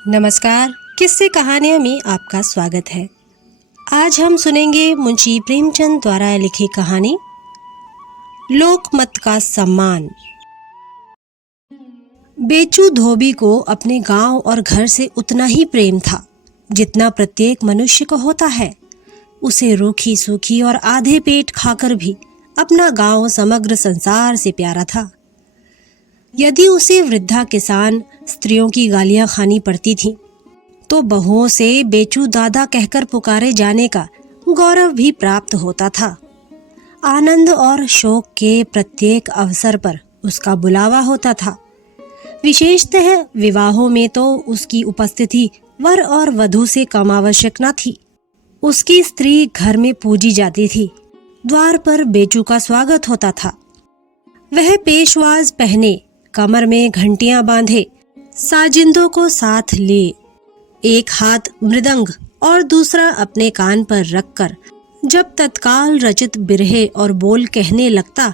नमस्कार, किस्से कहानियों में आपका स्वागत है। आज हम सुनेंगे मुंशी प्रेमचंद द्वारा लिखी कहानी लोकमत का सम्मान। बेचू धोबी को अपने गांव और घर से उतना ही प्रेम था जितना प्रत्येक मनुष्य को होता है। उसे रूखी सूखी और आधे पेट खाकर भी अपना गांव समग्र संसार से प्यारा था। यदि उसे वृद्धा किसान स्त्रियों की गालियां खानी पड़ती थीं, तो बहुओं से बेचू दादा कहकर पुकारे जाने का गौरव भी प्राप्त होता था। आनंद और शोक के प्रत्येक अवसर पर उसका बुलावा होता था। विशेषतः विवाहों में तो उसकी उपस्थिति वर और वधू से कम आवश्यक न थी। उसकी स्त्री घर में पूजी जाती थी। द्वार पर बेचू का स्वागत होता था। वह पेशवाज पहने, कमर में घंटियां बांधे, साजिंदों को साथ ले, एक हाथ मृदंग और दूसरा अपने कान पर रखकर जब तत्काल रचित बिरहे और बोल कहने लगता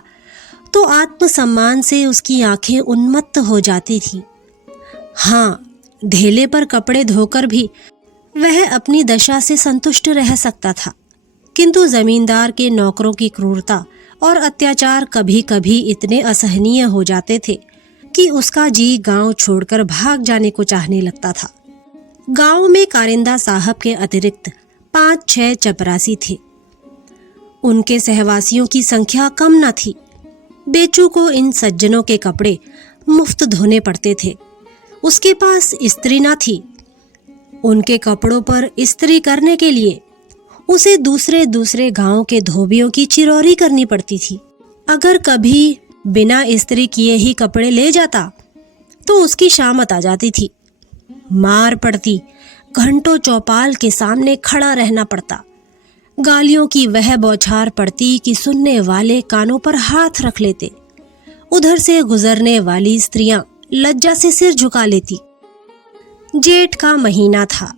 तो आत्मसम्मान से उसकी आंखें उन्मत्त हो जाती थी। हाँ, ढेले पर कपड़े धोकर भी वह अपनी दशा से संतुष्ट रह सकता था, किंतु जमींदार के नौकरों की क्रूरता और अत्याचार कभी कभी इतने असहनीय हो जाते थे कि उसका जी गांव छोड़कर भाग जाने को चाहने लगता था। गांव में कारिंदा साहब के अतिरिक्त 5-6 चपरासी थे। उनके सहवासियों की संख्या कम न थी। बेचू को इन सज्जनों के कपड़े मुफ्त धोने पड़ते थे। उसके पास स्त्री न थी। उनके कपड़ों पर इस्त्री करने के लिए उसे दूसरे गांव के धोबियों की चिरौरी करनी पड़ती थी। अगर कभी बिना इस्त्री किए ही कपड़े ले जाता तो उसकी शामत आ जाती थी। मार पड़ती, घंटों चौपाल के सामने खड़ा रहना पड़ता। गालियों की वह बौछार पड़ती कि सुनने वाले कानों पर हाथ रख लेते। उधर से गुजरने वाली स्त्रियां लज्जा से सिर झुका लेती। जेठ का महीना था।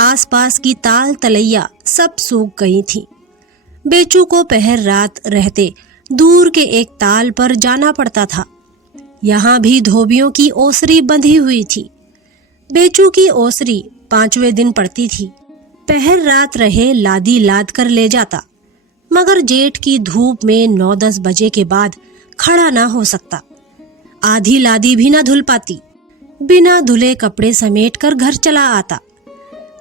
आसपास की ताल तलैया सब सूख गई थी। बेचू को पहर रात रहते दूर के एक ताल पर जाना पड़ता था। यहाँ भी धोबियों की ओसरी बंधी हुई थी। बेचू की ओसरी 5वें दिन पड़ती थी। पहर रात रहे लादी लाद कर ले जाता, मगर जेठ की धूप में 9-10 बजे के बाद खड़ा ना हो सकता। आधी लादी भी ना धुल पाती। बिना धुले कपड़े समेट कर घर चला आता।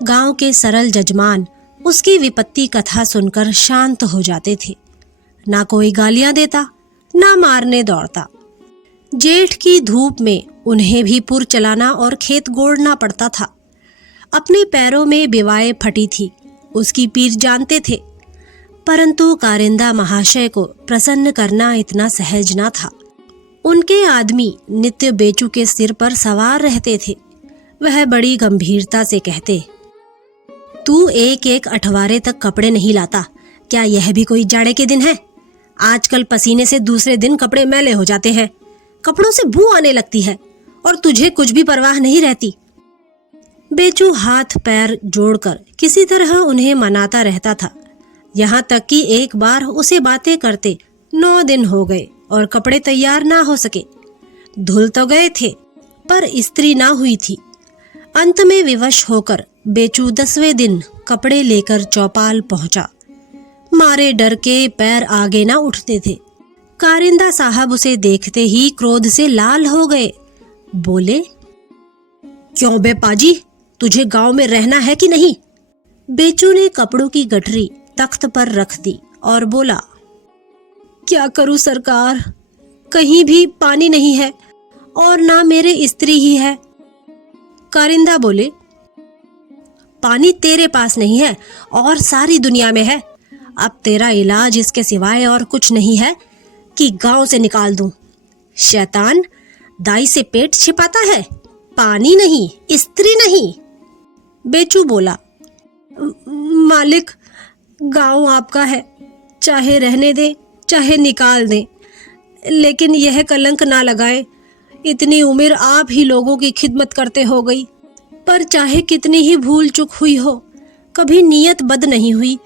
गांव के सरल जजमान उसकी विपत्ति कथा सुनकर शांत हो जाते थे। ना कोई गालियां देता, ना मारने दौड़ता। जेठ की धूप में उन्हें भी पुर चलाना और खेत गोड़ना पड़ता था। अपने पैरों में बिवाए फटी थी, उसकी पीर जानते थे, परंतु कारिंदा महाशय को प्रसन्न करना इतना सहज ना था। उनके आदमी नित्य बेचू के सिर पर सवार रहते थे। वह बड़ी गंभीरता से कहते, तू एक अठवारे तक कपड़े नहीं लाता, क्या यह भी कोई जाड़े के दिन है? आजकल पसीने से दूसरे दिन कपड़े मैले हो जाते हैं, कपड़ों से बू आने लगती है, और तुझे कुछ भी परवाह नहीं रहती। बेचू हाथ पैर जोड़कर किसी तरह उन्हें मनाता रहता था। यहाँ तक कि एक बार उसे बातें करते 9 दिन हो गए और कपड़े तैयार ना हो सके। धुल तो गए थे पर इस्त्री ना हुई थी। अंत में विवश होकर बेचू 10वें दिन कपड़े लेकर चौपाल पहुंचा। मारे डर के पैर आगे ना उठते थे। कारिंदा साहब उसे देखते ही क्रोध से लाल हो गए। बोले, क्यों बे पाजी, तुझे गांव में रहना है कि नहीं? बेचू ने कपड़ों की गठरी तख्त पर रख दी और बोला, क्या करूं सरकार, कहीं भी पानी नहीं है और ना मेरे स्त्री ही है। कारिंदा बोले, पानी तेरे पास नहीं है और सारी दुनिया में है। अब तेरा इलाज इसके सिवाय और कुछ नहीं है कि गांव से निकाल दूं। शैतान, दाई से पेट छिपाता है, पानी नहीं, स्त्री नहीं। बेचू बोला, मालिक, गांव आपका है, चाहे रहने दे चाहे निकाल दे, लेकिन यह कलंक ना लगाए। इतनी उम्र आप ही लोगों की खिदमत करते हो गई, पर चाहे कितनी ही भूल चूक हुई हो, कभी नीयत बद नहीं हुई।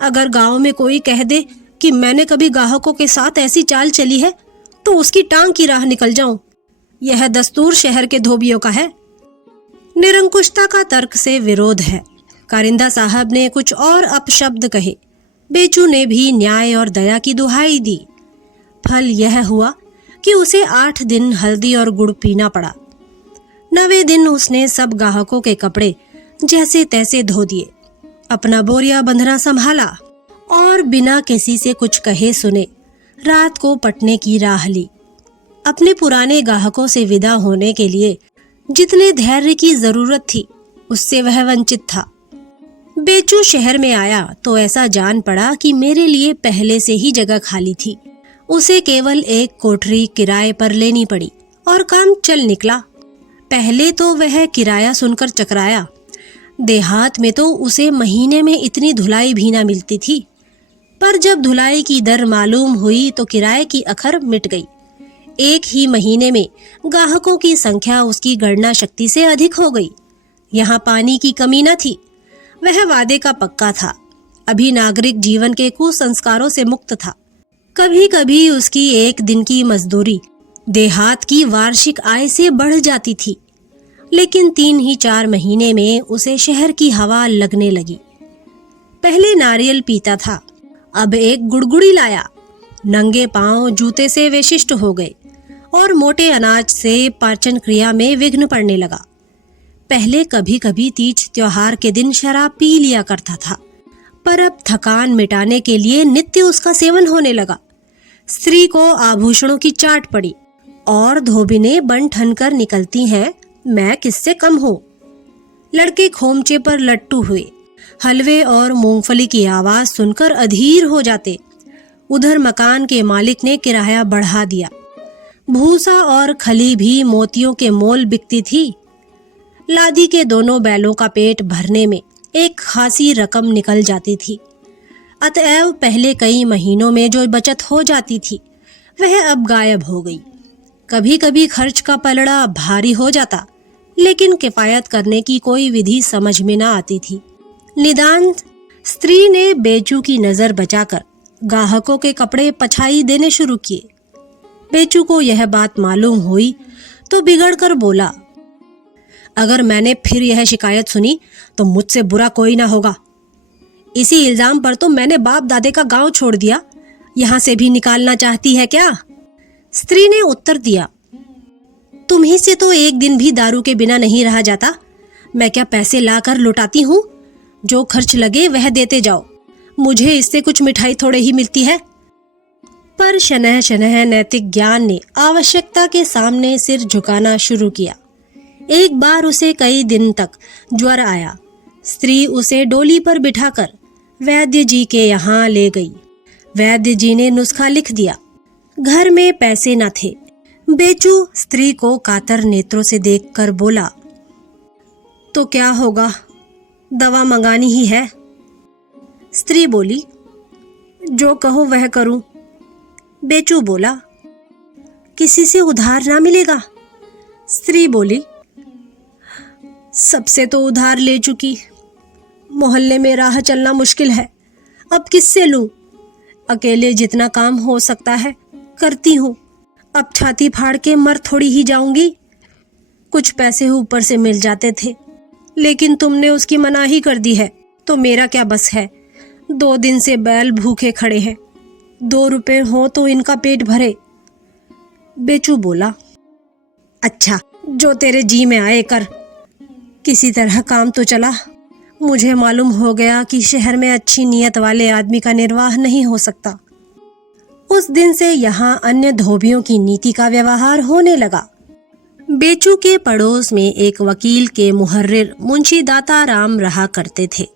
अगर गांव में कोई कह दे कि मैंने कभी ग्राहकों के साथ ऐसी चाल चली है तो उसकी टांग की राह निकल जाऊं। यह दस्तूर शहर के धोबियों का है। निरंकुशता का तर्क से विरोध है। कारिंदा साहब ने कुछ और अपशब्द कहे। बेचू ने भी न्याय और दया की दुहाई दी। फल यह हुआ कि उसे 8 दिन हल्दी और गुड़ पीना पड़ा। 9वें दिन उसने सब ग्राहकों के कपड़े जैसे तैसे धो दिए, अपना बोरिया बंधना संभाला और बिना किसी से कुछ कहे सुने रात को पटने की राह ली। अपने पुराने ग्राहकों से विदा होने के लिए जितने धैर्य की जरूरत थी उससे वह वंचित था। बेचू शहर में आया तो ऐसा जान पड़ा कि मेरे लिए पहले से ही जगह खाली थी। उसे केवल एक कोठरी किराए पर लेनी पड़ी और काम चल निकला। पहले तो वह किराया सुनकर चकराया। देहात में तो उसे महीने में इतनी धुलाई भी ना मिलती थी, पर जब धुलाई की दर मालूम हुई तो किराए की अखर मिट गई। एक ही महीने में ग्राहकों की संख्या उसकी गणना शक्ति से अधिक हो गई। यहाँ पानी की कमी न थी। वह वादे का पक्का था। अभी नागरिक जीवन के कुसंस्कारों से मुक्त था। कभी कभी उसकी एक दिन की मजदूरी देहात की वार्षिक आय से बढ़ जाती थी, लेकिन 3 ही 4 महीने में उसे शहर की हवा लगने लगी। पहले नारियल पीता था, अब एक गुड़गुड़ी लाया। नंगे पांव जूते से वे शिष्ट हो गए और मोटे अनाज से पाचन क्रिया में विघ्न पड़ने लगा। पहले कभी कभी तीज त्योहार के दिन शराब पी लिया करता था, पर अब थकान मिटाने के लिए नित्य उसका सेवन होने लगा। स्त्री को आभूषणों की चाट पड़ी और धोबिनें बन ठन कर निकलती हैं, मैं किससे कम हूँ। लड़के खोमचे पर लट्टू हुए। हलवे और मूंगफली की आवाज सुनकर अधीर हो जाते। उधर मकान के मालिक ने किराया बढ़ा दिया। भूसा और खली भी मोतियों के मोल बिकती थी। लादी के दोनों बैलों का पेट भरने में एक खासी रकम निकल जाती थी। अतएव पहले कई महीनों में जो बचत हो जाती थी वह अब गायब हो गई। कभी कभी खर्च का पलड़ा भारी हो जाता, लेकिन किफायत करने की कोई विधि समझ में न आती थी। निदान स्त्री ने बेचू की नजर बचाकर ग्राहकों के कपड़े पछाई देने शुरू किए। बेचू को यह बात मालूम हुई तो बिगड़ कर बोला, अगर मैंने फिर यह शिकायत सुनी तो मुझसे बुरा कोई ना होगा। इसी इल्जाम पर तो मैंने बाप दादे का गांव छोड़ दिया। यहाँ से भी निकालना चाहती है क्या? स्त्री ने उत्तर दिया, तुम्ही से तो एक दिन भी दारू के बिना नहीं रहा जाता। मैं क्या पैसे लाकर लुटाती हूँ? जो खर्च लगे वह देते जाओ। मुझे इससे कुछ मिठाई थोड़े ही मिलती है। पर शनह शनह नैतिक ज्ञान ने आवश्यकता के सामने सिर झुकाना शुरू किया। एक बार उसे कई दिन तक ज्वर आया। स्त्री उसे डोली पर बिठाकर वैद्य जी के यहाँ ले गई। वैद्य जी ने नुस्खा लिख दिया। घर में पैसे न थे। बेचू स्त्री को कातर नेत्रों से देखकर बोला, तो क्या होगा, दवा मंगानी ही है। स्त्री बोली, जो कहो वह करूं। बेचू बोला, किसी से उधार ना मिलेगा। स्त्री बोली, सबसे तो उधार ले चुकी। मोहल्ले में राह चलना मुश्किल है, अब किससे लूं? अकेले जितना काम हो सकता है करती हूँ। अब छाती फाड़ के मर थोड़ी ही जाऊंगी। कुछ पैसे ऊपर से मिल जाते थे, लेकिन तुमने उसकी मनाही कर दी है, तो मेरा क्या बस है। 2 दिन से बैल भूखे खड़े हैं। 2 रुपए हो तो इनका पेट भरे। बेचू बोला, अच्छा, जो तेरे जी में आए कर। किसी तरह काम तो चला। मुझे मालूम हो गया कि शहर में अच्छी नीयत वाले आदमी का निर्वाह नहीं हो सकता। उस दिन से यहाँ अन्य धोबियों की नीति का व्यवहार होने लगा। बेचू के पड़ोस में एक वकील के मुहर्रिर मुंशी दाताराम रहा करते थे।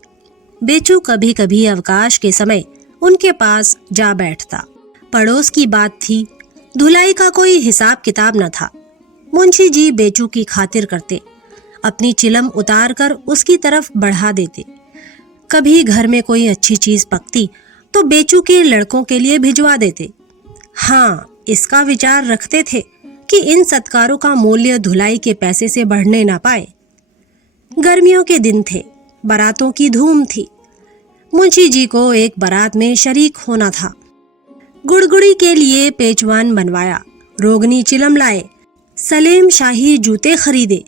बेचू कभी कभी अवकाश के समय उनके पास जा बैठता। पड़ोस की बात थी, धुलाई का कोई हिसाब किताब न था। मुंशी जी बेचू की खातिर करते, अपनी चिलम उतार कर उसकी तरफ बढ़ा देते। कभी घर में कोई अच्छी चीज पकती तो बेचू के लड़कों के लिए भिजवा देते। हाँ, इसका विचार रखते थे कि इन सत्कारों का मूल्य धुलाई के पैसे से बढ़ने ना पाए। गर्मियों के दिन थे, बारातों की धूम थी। मुंशी जी को एक बारात में शरीक होना था। गुड़गुड़ी के लिए पेचवान बनवाया, रोगनी चिलम लाए, सलेम शाही जूते खरीदे,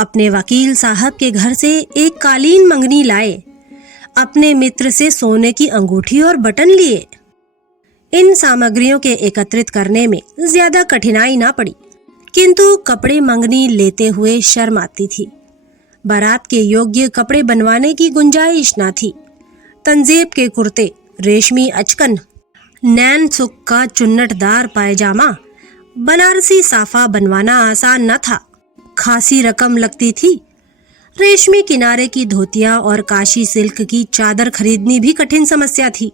अपने वकील साहब के घर से एक कालीन मंगनी लाए, अपने मित्र से सोने की अंगूठी और बटन लिए। इन सामग्रियों के एकत्रित करने में ज्यादा कठिनाई ना पड़ी, किंतु कपड़े मंगनी लेते हुए शर्म आती थी। बारात के योग्य कपड़े बनवाने की गुंजाइश ना थी। तंजेब के कुर्ते, रेशमी अचकन, नैन सुख का चुन्नटदार पायजामा, बनारसी साफा बनवाना आसान न था, खासी रकम लगती थी। रेशमी किनारे की धोतिया और काशी सिल्क की चादर खरीदनी भी कठिन समस्या थी।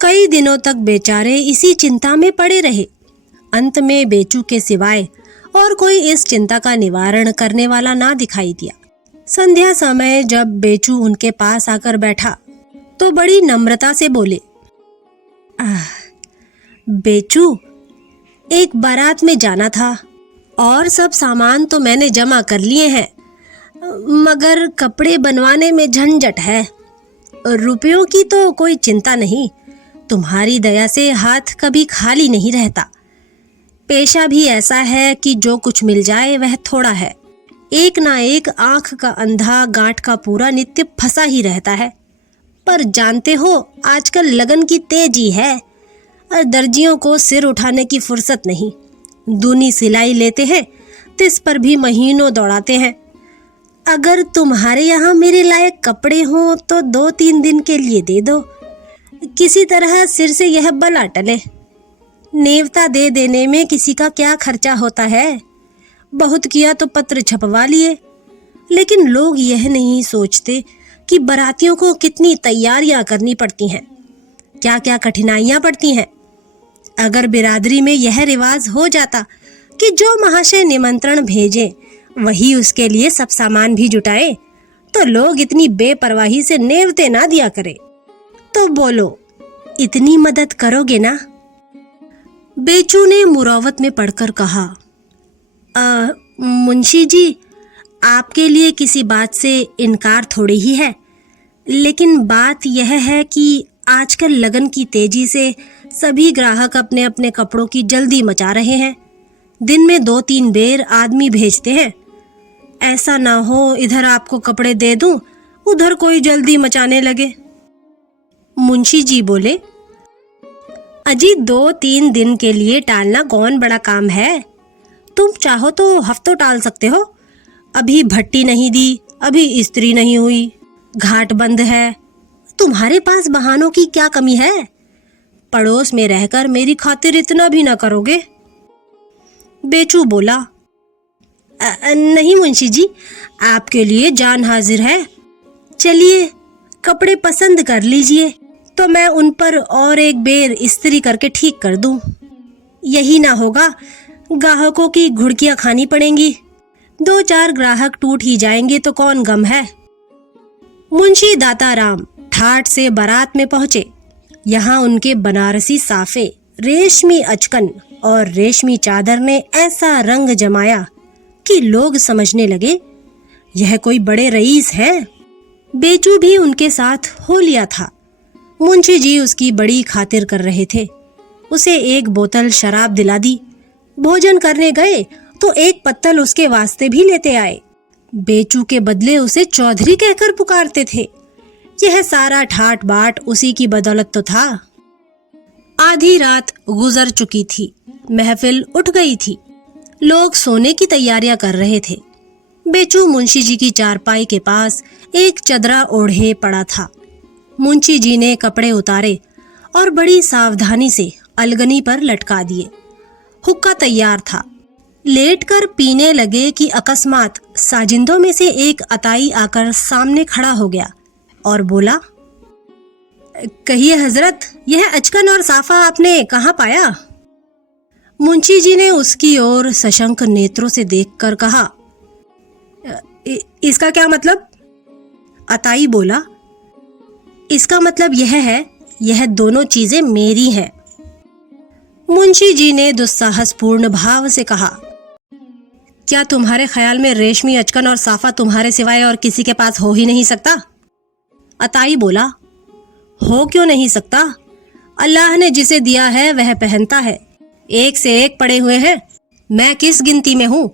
कई दिनों तक बेचारे इसी चिंता में पड़े रहे। अंत में बेचू के सिवाय और कोई इस चिंता का निवारण करने वाला ना दिखाई दिया। संध्या समय जब बेचू उनके पास आकर बैठा तो बड़ी नम्रता से बोले, बेचू, एक बारात में जाना था और सब सामान तो मैंने जमा कर लिए हैं, मगर कपड़े बनवाने में झंझट है। रुपयों की तो कोई चिंता नहीं, तुम्हारी दया से हाथ कभी खाली नहीं रहता। पेशा भी ऐसा है कि जो कुछ मिल जाए वह थोड़ा है। एक ना एक आंख का अंधा गांठ का पूरा नित्य फंसा ही रहता है। पर जानते हो, आजकल लगन की तेजी है और दर्जियों को सिर उठाने की फुर्सत नहीं। दूनी सिलाई लेते हैं तो इस पर भी महीनों दौड़ाते हैं। अगर तुम्हारे यहाँ मेरे लायक कपड़े हों तो 2-3 दिन के लिए दे दो, किसी तरह सिर से यह बला टले। नेवता दे देने में किसी का क्या खर्चा होता है। बहुत किया तो पत्र छपवा लिए, लेकिन लोग यह नहीं सोचते कि बारातियों को कितनी तैयारियां करनी पड़ती हैं, क्या क्या कठिनाइयां पड़ती हैं। अगर बिरादरी में यह रिवाज हो जाता कि जो महाशय निमंत्रण भेजें वही उसके लिए सब सामान भी जुटाए, तो लोग इतनी बेपरवाही से नेवते ना दिया करे। तो बोलो, इतनी मदद करोगे ना? बेचू ने मुरावत में पढ़कर कहा, मुंशी जी, आपके लिए किसी बात से इनकार थोड़ी ही है, लेकिन बात यह है कि आजकल लगन की तेजी से सभी ग्राहक अपने अपने कपड़ों की जल्दी मचा रहे हैं। दिन में 2-3 बेर आदमी भेजते हैं। ऐसा ना हो इधर आपको कपड़े दे दूं, उधर कोई जल्दी मचाने लगे। मुंशी जी बोले, अजी 2-3 दिन के लिए टालना कौन बड़ा काम है। तुम चाहो तो हफ्तों टाल सकते हो। अभी भट्टी नहीं दी, अभी इस्त्री नहीं हुई, घाट बंद है। तुम्हारे पास बहानों की क्या कमी है? पड़ोस में रहकर मेरी खातिर इतना भी ना करोगे? बेचू बोला, नहीं मुंशी जी, आपके लिए जान हाजिर है। चलिए कपड़े पसंद कर लीजिए तो मैं उन पर और एक बेर इस्त्री करके ठीक कर दूं। यही ना होगा, ग्राहकों की घुड़कियां खानी पड़ेंगी। 2-4 ग्राहक टूट ही जाएंगे तो कौन गम है। मुंशी दाताराम ठाठ से बारात में पहुंचे। यहाँ उनके बनारसी साफे, रेशमी अचकन और रेशमी चादर ने ऐसा रंग जमाया कि लोग समझने लगे यह कोई बड़े रईस है। बेचू भी उनके साथ हो लिया था। मुंशी जी उसकी बड़ी खातिर कर रहे थे। उसे एक बोतल शराब दिला दी। भोजन करने गए तो एक पत्तल उसके वास्ते भी लेते आए। बेचू के बदले उसे चौधरी कहकर पुकारते थे। यह सारा ठाट बाट उसी की बदौलत तो था। आधी रात गुजर चुकी थी, महफिल उठ गई थी, लोग सोने की तैयारियां कर रहे थे। बेचू मुंशी जी की चारपाई के पास एक चदरा ओढ़े पड़ा था। मुंशी जी ने कपड़े उतारे और बड़ी सावधानी से अलगनी पर लटका दिए। हुक्का तैयार था। लेटकर पीने लगे कि अकस्मात साजिंदों में से एक अताई आकर सामने खड़ा हो गया और बोला, कहिए हजरत, यह अचकन और साफा आपने कहाँ पाया? मुंशी जी ने उसकी ओर सशंक नेत्रों से देखकर कहा, इसका क्या मतलब? अताई बोला, इसका मतलब यह है, यह दोनों चीजें मेरी हैं। मुंशी जी ने दुस्साहसपूर्ण भाव से कहा, क्या तुम्हारे ख्याल में रेशमी अचकन और साफा तुम्हारे सिवाय और किसी के पास हो ही नहीं सकता? अताई बोला, हो क्यों नहीं सकता? अल्लाह ने जिसे दिया है वह पहनता है। एक से एक पड़े हुए हैं। मैं किस गिनती में हूँ?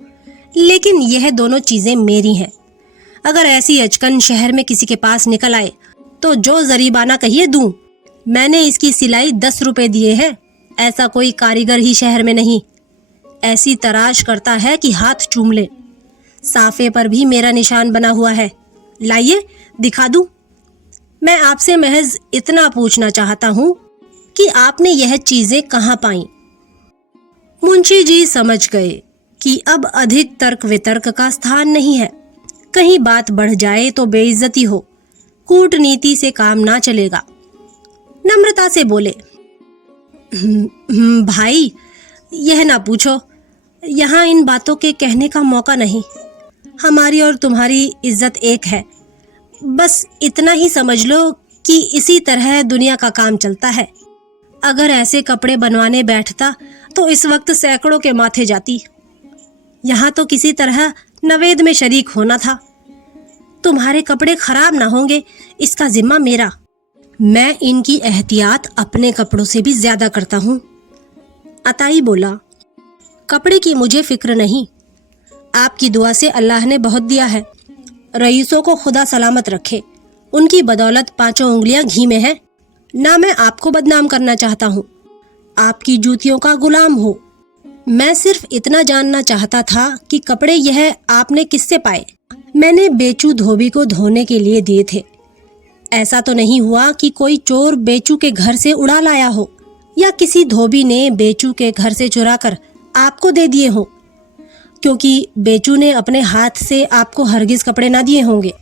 लेकिन यह दोनों चीजें मेरी हैं। अगर ऐसी अचकन शहर में किसी के पास निकल आए तो जो जरीबाना कहिए दूं। मैंने इसकी सिलाई 10 रुपए दिए हैं। ऐसा कोई कारीगर ही शहर में नहीं। ऐसी तराश करता है कि हाथ चूम ले। साफे पर भी मेरा निशान बना हुआ है। लाइए दिखा दूं। मैं आपसे महज इतना पूछना चाहता हूं कि आपने यह चीजें कहां पाई। मुंशी जी समझ गए कि अब अधिक तर्क वितर्क का स्थान नहीं है। कहीं बात बढ़ जाए तो बेइज्जती हो। कूटनीति से काम ना चलेगा। नम्रता से बोले, भाई यह ना पूछो। यहाँ इन बातों के कहने का मौका नहीं। हमारी और तुम्हारी इज्जत एक है। बस इतना ही समझ लो कि इसी तरह दुनिया का काम चलता है। अगर ऐसे कपड़े बनवाने बैठता तो इस वक्त सैकड़ों के माथे जाती। यहाँ तो किसी तरह नवेद में शरीक होना था। तुम्हारे कपड़े खराब ना होंगे इसका जिम्मा मेरा। मैं इनकी एहतियात अपने कपड़ों से भी ज्यादा करता हूँ। अताई बोला, कपड़े की मुझे फिक्र नहीं। आपकी दुआ से अल्लाह ने बहुत दिया है। रईसों को खुदा सलामत रखे। उनकी बदौलत 5 उंगलियां घी में है। ना मैं आपको बदनाम करना चाहता हूँ। आपकी जूतियों का गुलाम हो। मैं सिर्फ इतना जानना चाहता था कि कपड़े यह आपने किससे पाए। मैंने बेचू धोबी को धोने के लिए दिए थे। ऐसा तो नहीं हुआ कि कोई चोर बेचू के घर से उड़ा लाया हो या किसी धोबी ने बेचू के घर से चुरा कर आपको दे दिए हो, क्योंकि बेचू ने अपने हाथ से आपको हरगिज कपड़े ना दिए होंगे।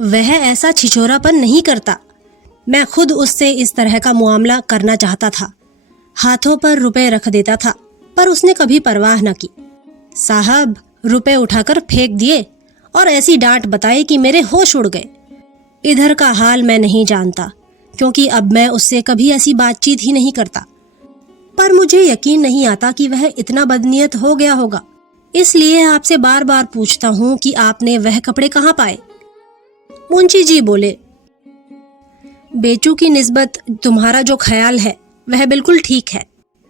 वह ऐसा छिछोरापन नहीं करता। मैं खुद उससे इस तरह का मुआमला करना चाहता था। हाथों पर रुपए रख देता था, पर उसने कभी परवाह न की। साहब रुपए उठाकर फेंक दिए और ऐसी डांट बताई कि मेरे होश उड़ गए। इधर का हाल मैं नहीं जानता, क्योंकि अब मैं उससे कभी ऐसी बातचीत ही नहीं करता। पर मुझे यकीन नहीं आता कि वह इतना बदनीयत हो गया होगा। इसलिए आपसे बार बार पूछता हूँ कि आपने वह कपड़े कहाँ पाए। मुंशी जी बोले, बेचू की निस्बत तुम्हारा जो ख्याल है वह बिल्कुल ठीक है।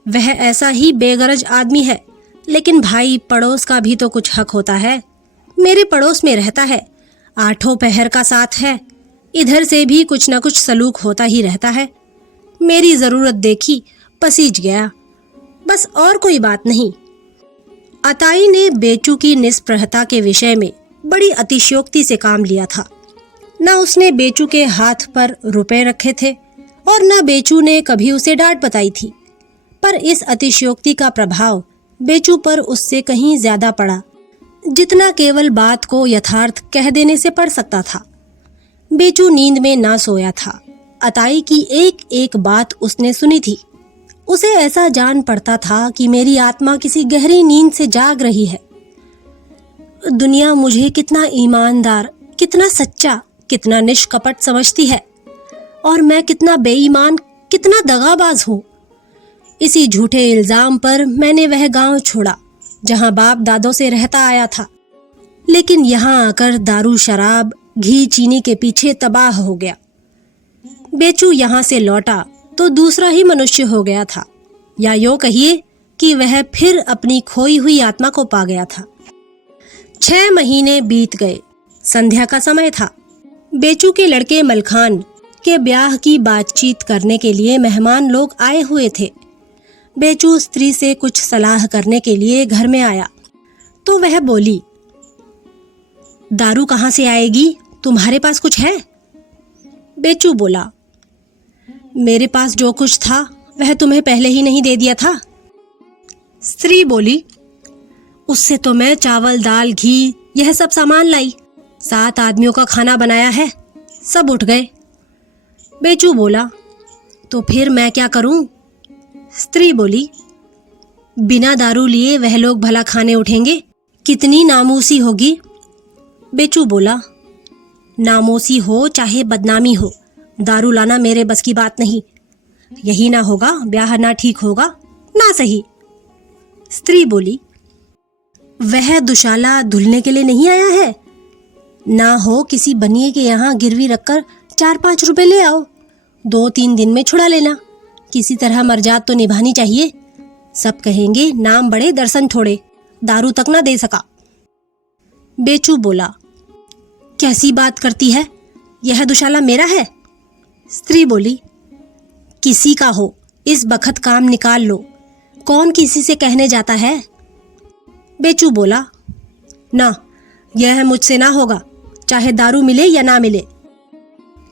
वह ऐसा ही बेगरज आदमी है, लेकिन भाई पड़ोस का भी तो कुछ हक होता है। मेरे पड़ोस में रहता है, 8 पहर का साथ है। इधर से भी कुछ न कुछ सलूक होता ही रहता है। मेरी जरूरत देखी, पसीज गया, बस और कोई बात नहीं। अताई ने बेचू की निष्प्रहता के विषय में बड़ी अतिशयोक्ति से काम लिया था। न उसने बेचू के हाथ पर रुपए रखे थे और न बेचू ने कभी उसे डांट बताई थी। पर इस अतिशयोक्ति का प्रभाव बेचू पर उससे कहीं ज्यादा पड़ा, जितना केवल बात को यथार्थ कह देने से पड़ सकता था। बेचू नींद में ना सोया था। अताई की एक एक बात उसने सुनी थी। उसे ऐसा जान पड़ता था कि मेरी आत्मा किसी गहरी नींद से जाग रही है। दुनिया मुझे कितना ईमानदार, कितना सच्चा, कितना निष्कपट समझती है, और मैं कितना बेईमान, कितना दगाबाज हूँ। इसी झूठे इल्जाम पर मैंने वह गांव छोड़ा जहां बाप दादों से रहता आया था, लेकिन यहाँ आकर दारू शराब घी चीनी के पीछे तबाह हो गया। बेचू यहाँ से लौटा तो दूसरा ही मनुष्य हो गया था, या यूं कहिए कि वह फिर अपनी खोई हुई आत्मा को पा गया था। 6 महीने बीत गए। संध्या का समय था। बेचू के लड़के मलखान के ब्याह की बातचीत करने के लिए मेहमान लोग आए हुए थे। बेचू स्त्री से कुछ सलाह करने के लिए घर में आया तो वह बोली, दारू कहाँ से आएगी? तुम्हारे पास कुछ है? बेचू बोला, मेरे पास जो कुछ था वह तुम्हें पहले ही नहीं दे दिया था। स्त्री बोली, उससे तो मैं चावल दाल घी यह सब सामान लाई। 7 आदमियों का खाना बनाया है, सब उठ गए। बेचू बोला, तो फिर मैं क्या करूं? स्त्री बोली, बिना दारू लिए वह लोग भला खाने उठेंगे? कितनी नामूसी होगी। बेचू बोला, नामोसी हो चाहे बदनामी हो, दारू लाना मेरे बस की बात नहीं। यही ना होगा, ब्याह ना ठीक होगा, ना सही। स्त्री बोली, वह दुशाला धुलने के लिए नहीं आया है? ना हो किसी बनिए के यहाँ गिरवी रखकर 4-5 रुपए ले आओ, 2-3 दिन में छुड़ा लेना। किसी तरह मर्जात तो निभानी चाहिए। सब कहेंगे नाम बड़े दर्शन थोड़े, दारू तक ना दे सका। बेचू बोला, कैसी बात करती है, यह दुशाला मेरा है। स्त्री बोली, किसी का हो, इस बखत काम निकाल लो, कौन किसी से कहने जाता है। बेचू बोला, ना, यह मुझसे ना होगा, चाहे दारू मिले या ना मिले।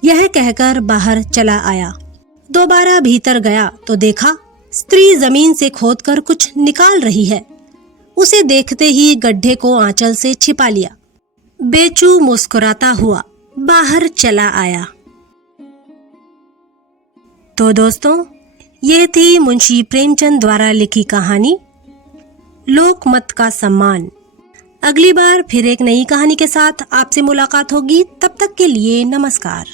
यह कहकर बाहर चला आया। दोबारा भीतर गया तो देखा स्त्री जमीन से खोदकर कुछ निकाल रही है। उसे देखते ही गड्ढे को आंचल से छिपा लिया। बेचू मुस्कुराता हुआ बाहर चला आया। तो दोस्तों, ये थी मुंशी प्रेमचंद द्वारा लिखी कहानी लोकमत का सम्मान। अगली बार फिर एक नई कहानी के साथ आपसे मुलाकात होगी। तब तक के लिए नमस्कार।